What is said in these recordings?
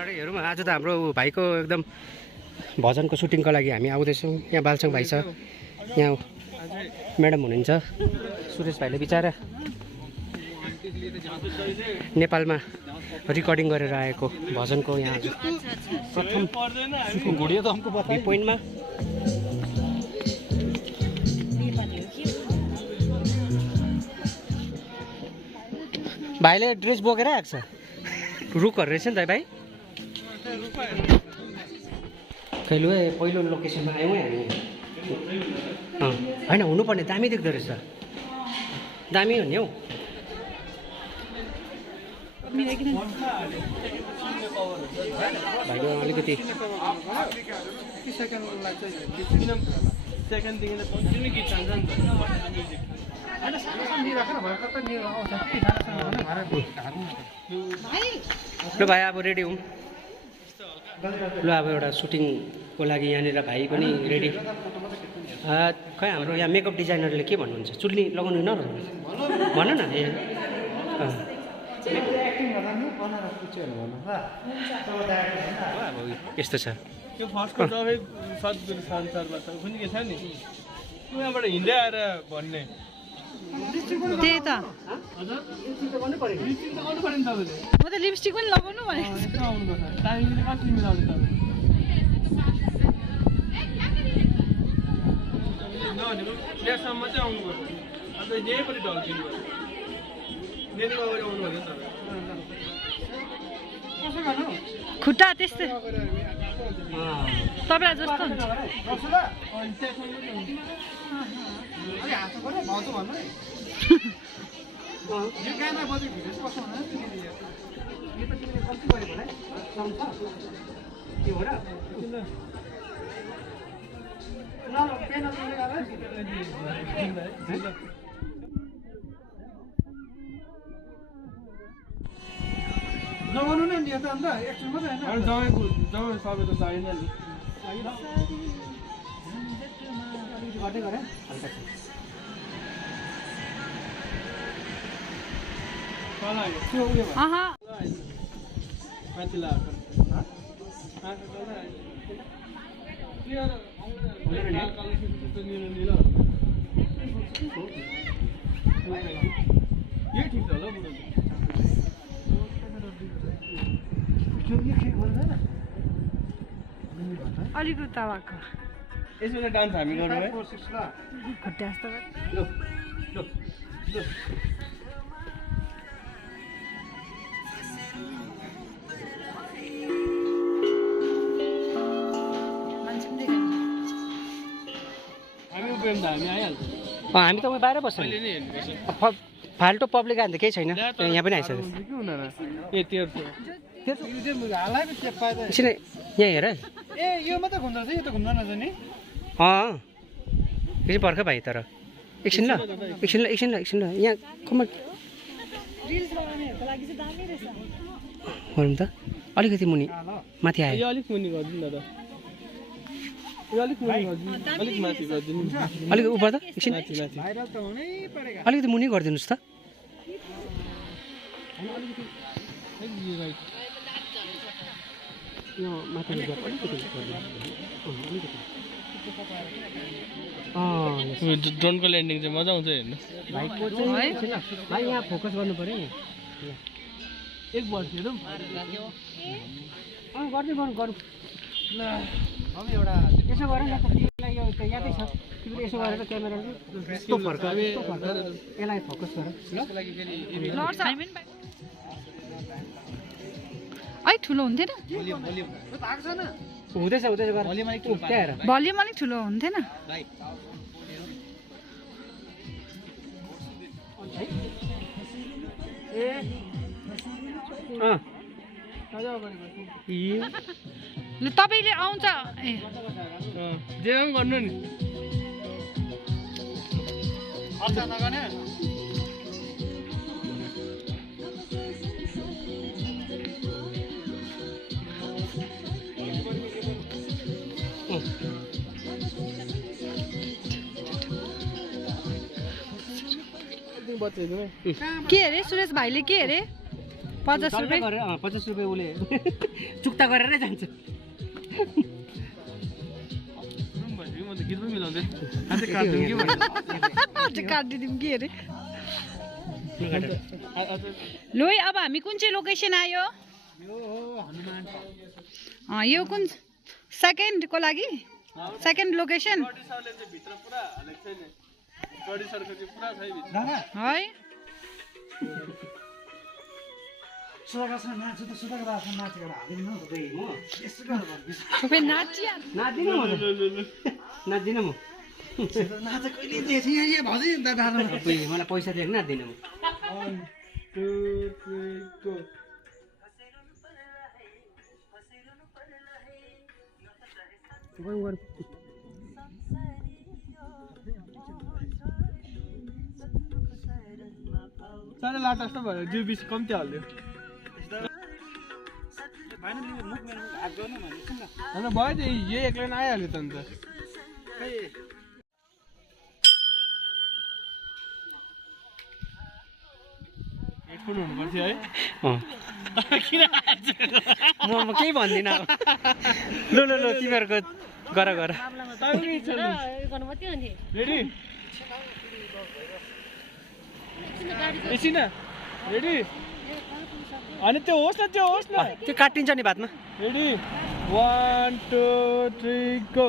पछाडि हेरौँ आज त हाम्रो भाइको एकदम भजनको सुटिङको लागि हामी आउँदैछौँ। यहाँ बालसङ भाइ छ, यहाँ म्याडम हुनुहुन्छ सुरेश भाइले बिचारा नेपालमा रिकर्डिङ गरेर आएको भजनको यहाँ आज प्रथम भ्यू पोइन्टमा भाइले ड्रेस बोकेर आएको छ। रुखहरू रहेछ नि त भाइ। कहिले पहिलो लोकेसनमा आयौँ है हामी। होइन हुनुपर्ने दामी देख्दो रहेछ, दामी हो नि हौ। भाइको अलिकति ल भाइ अब रेडी हौँ। ल अब एउटा सुटिङको लागि यहाँनिर भाइ पनि रेडी। खै हाम्रो यहाँ मेकअप डिजाइनरले के भन्नुहुन्छ, चुल्ली लगाउनु न भन न। ए अब यस्तो छ। त्यो फर्स्टको दबाई सद्गुरु संसारबाट कुन के छ नि उहाँबाट हिँड्दै आएर भन्ने त्यही त म त लिपस्टिक पनि लगाउनु भनेको टाइमिङले कति मिलाउने तपाईँ नभनेको लेटसम्म चाहिँ आउनुपर्छ। अन्त यही पनि ढल्किनु पर्छ। नेनीको अगाडि आउनु पर्छ तपाईँ। खुट्टा त्यस्तै तपाईँलाई जस्तो हुन्छ। लगाउनु नै नि त अन्त एकछिन मात्रै होइन जमाइको जमाइ सबै त चाहिएन नि माथि यही ठिक छ होला बुढो अलिक उता भएको यसमा डान्स हामी गरौँ है। खुट्टा जस्तो हामी उभियो भने त हामी आइहाल्छौँ। हामी त उहाँ बाहिर बस्छौँ। अहिले नै हेर्नुपर्छ। फाल्टो पब्लिक आयो भने त केही छैन, यहाँ पनि आइसक्यो। के हुन ए तेर्सो एकछिन यहाँ हेर। ए यो मात्रै घुम्दो रहेछ, यो त घुम्दैन रहेछ नि। एकछिन पर्ख भाइ, तर एकछिन ल एकछिन ल यहाँ कमा गरौँ त। अलिकति मुनि माथि आयो। यो अलिक मुनि गरिदिनु न त। यो अलिक मुनि गरिदिनु, अलिक माथि गरिदिनु। अलिक उपर त एकछिन भाइरल त हुनै परेको। अलिकति मुनि गरिदिनुहोस् त। यो माथि ड्रोनको ल्यान्डिङ चाहिँ मजा आउँछ हेर्नु। भाइको चाहिँ भाइ यहाँ फोकस गर्नु पऱ्यो नि। एक वर्ष हेरौँ गर्दै गरौँ ल। अब एउटा यसो गर न त, तिमीलाई यो त यादै छ। तिमीले यसो गरेर क्यामेरा यस्तो फर्क यसलाई फोकस गर ल। अलिक ठुलो हुन्थेन? हुँदैछ गर भल्युम अलिक ठुलो हुन्थेन? ल तपाईँले आउँछ ए जे गर्नु नि। के अरे सुरेश भाइले के अरे 50 डल्लै रुपियाँ गरेर 50 रुपियाँ उसले चुक्ता गरेरै जान्छ। म त गीत पनि मिलाउँदै अझै काट्दिउँ कि भनेर काटिदिउँ कि अरे लु है अब हामी कुन चाहिँ लोकेसन आयो यो कुन सेकेन्डको लागि सेकेन्ड लोकेसन गडी सरले चाहिँ भित्र पुरा हालेको छ नि गडी सरको चाहिँ पुरा छ है भित्र है तपाईँ नाचिया नाच्दिनँ म नाच्दिनँ म मलाई पैसा दिएको नाच्दिनँ म 1 2 3 गो साह्रै लाटा जस्तो भयो जिउ बिस कम्ती हाल्यो अन्त भयो त यही एक्लै नै आइहाल्यो त अन्त हेडफोन हुनुपर्थ्यो है किन म केही भन्दिनँ अब लु लु लु तिमीहरूको गर रेडी एकछिन रेडी अनि त्यो होस् न त्यो काटिन्छ नि बादमा रेडी 1 2 3 गो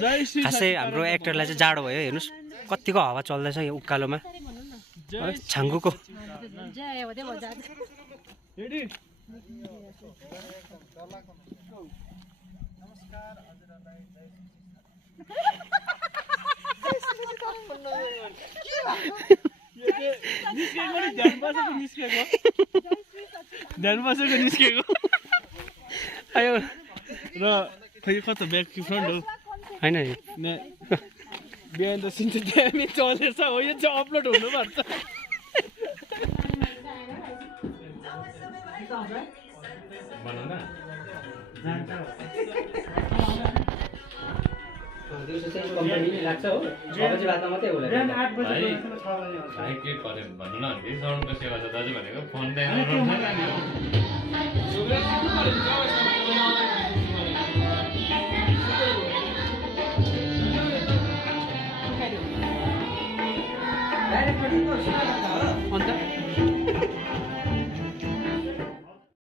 जय श्री खासै हाम्रो एक्टरलाई चाहिँ जाडो भयो हेर्नुहोस् कतिको हावा चल्दैछ यो उकालोमा छाङ्गुको रेडी ध्यान बसेको निस्केको आयो र खै कता ब्याक कि फ्रन्ट हो होइन बिहान त सिन चाहिँ दामी चलेछ हो यो चाहिँ अपलोड हुनुपर्छ लाग्छ हो 6 बजे बादमा मात्रै होला भाइ के पऱ्यो भन्नु न साउन्डको सेवा छ दाजु भनेको फोन त